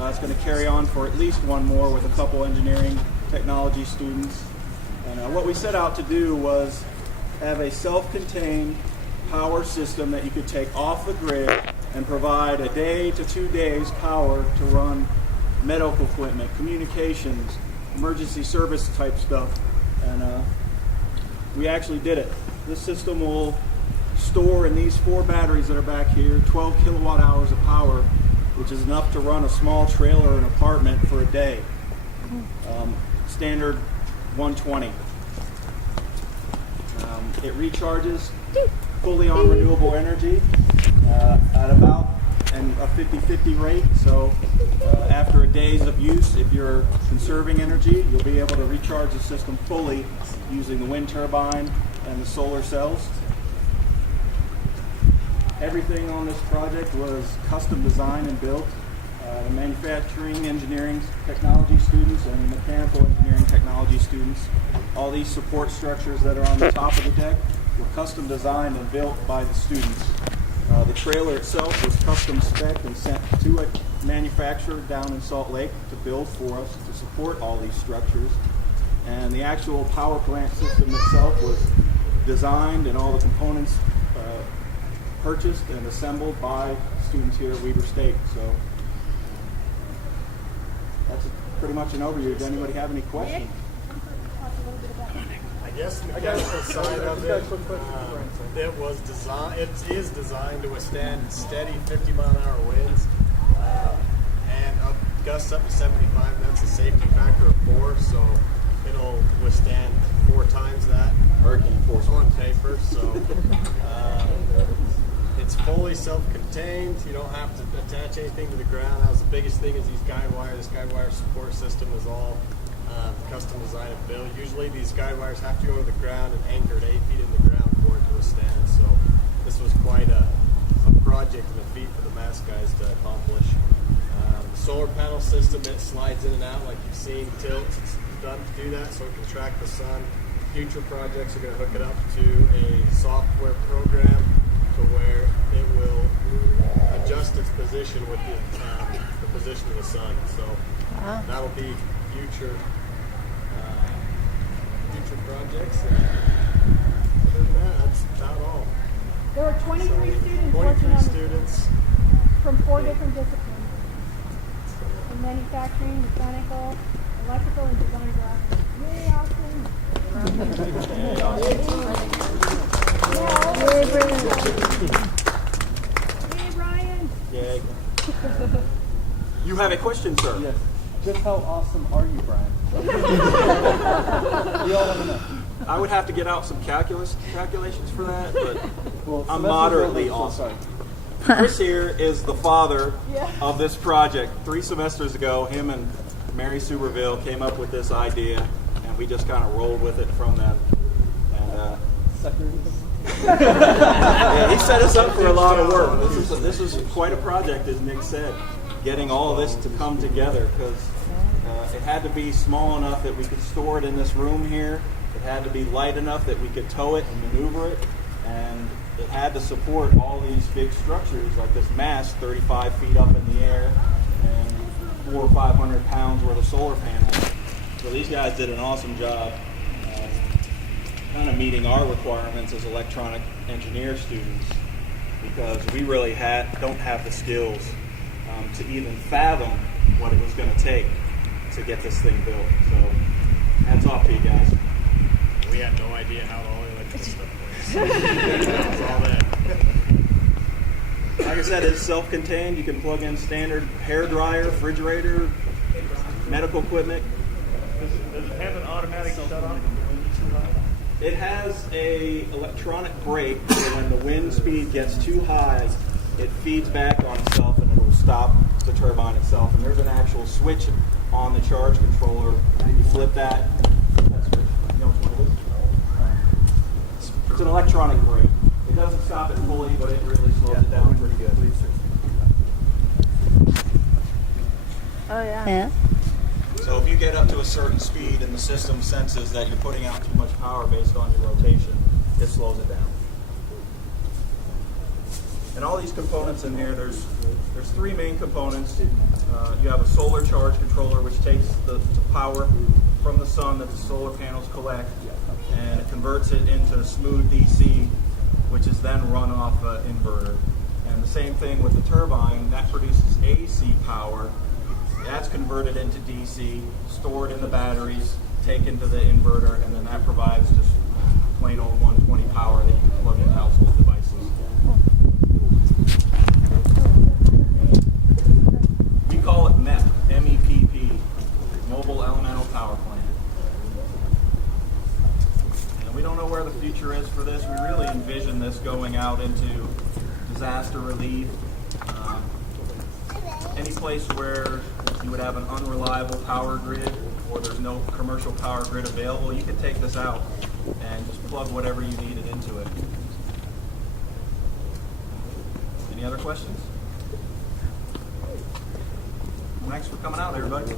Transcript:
It's going to carry on for at least one more with a couple engineering technology students. And what we set out to do was have a self-contained power system that you could take off the grid and provide a day to 2 days power to run medical equipment, communications, emergency service type stuff. And we actually did it. This system will store in these 4 batteries that are back here 12 kilowatt hours of power, which is enough to run a small trailer or an apartment for a day. Standard 120. It recharges fully on renewable energy at about a 50-50 rate. So after a days of use, if you're conserving energy, you'll be able to recharge the system fully using the wind turbine and the solar cells. Everything on this project was custom designed and built. The manufacturing engineering technology students and mechanical engineering technology students, all these support structures that are on the top of the deck were custom designed and built by the students. The trailer itself was custom spec'd and sent to a manufacturer down in Salt Lake to build for us to support all these structures. And the actual power plant system itself was designed and all the components purchased and assembled by students here at Weber State. So that's pretty much an overview. Does anybody have any questions? I guess the mechanical side of it, it is designed to withstand steady 50-mile-an-hour winds and gusts up to 75. That's a safety factor of 4, so it'll withstand 4 times that. Hurricane force on paper, so it's fully self-contained. You don't have to attach anything to the ground. That was the biggest thing, is these guide wire. This guide wire support system is all custom designed and built. Usually these guide wires have to go to the ground and anchored 8 feet in the ground for it to withstand. So this was quite a project and a feat for the mass guys to accomplish. The solar panel system, it slides in and out like you've seen, tilts. It's done to do that so it can track the sun. Future projects are going to hook it up to a software program to where it will adjust its position with the position of the sun. So that'll be future projects. And other than that, that's about all. There were 23 students 23 working on students from 4 different disciplines. In manufacturing, mechanical, electrical, and design graphics. Yay, Austin! Yay, Brian! Yay. You have a question, sir? Yes. Just how awesome are you, Brian? We all want to know. I would have to get out some calculations for that, but Well, I'm Sylvester moderately Bill, so awesome. sorry. Chris here is the father Yeah. of this project. 3 semesters ago, him and Mary Suberville came up with this idea, and we just kind of rolled with it from then. And yeah, he set us up for a lot of work. This is quite a project, as Nick said, getting all of this to come together, because it had to be small enough that we could store it in this room here. It had to be light enough that we could tow it and maneuver it, and it had to support all these big structures like this mast 35 feet up in the air and 400 or 500 pounds worth of solar panels. So these guys did an awesome job kind of meeting our requirements as electronic engineer students, because we really don't have the skills to even fathom what it was going to take to get this thing built. So hats off to you guys. We had no idea how all the electrical stuff works. That was all that. Like I said, it's self-contained. You can plug in standard hair dryer, refrigerator, medical equipment. Does it have an automatic shut-off? It has a electronic brake, so when the wind speed gets too high, it feeds back on itself and it will stop the turbine itself. And there's an actual switch on the charge controller. You flip that. You know which one it is? It's an electronic brake. It doesn't stop it fully, but it really slows it down pretty good. Oh, yeah. So if you get up to a certain speed and the system senses that you're putting out too much power based on your rotation, it slows it down. And all these components in here, there's 3 main components. You have have a solar charge controller which takes the power from the sun that the solar panels collect and it converts it into smooth DC, which is then run off an inverter. And the same thing with the turbine, that produces AC power. That's converted into DC, stored in the batteries, taken to the inverter, and then that provides just plain old 120 power that you can plug in household devices. We call it MEP, M-E-P-P, Mobile Elemental Power Plant. And we don't know where the future is for this. We really envision this going out into disaster relief. Any place where you would have an unreliable power grid or there's no commercial power grid available, you could take this out and just plug whatever you needed into it. Any other questions? Thanks for coming out, everybody.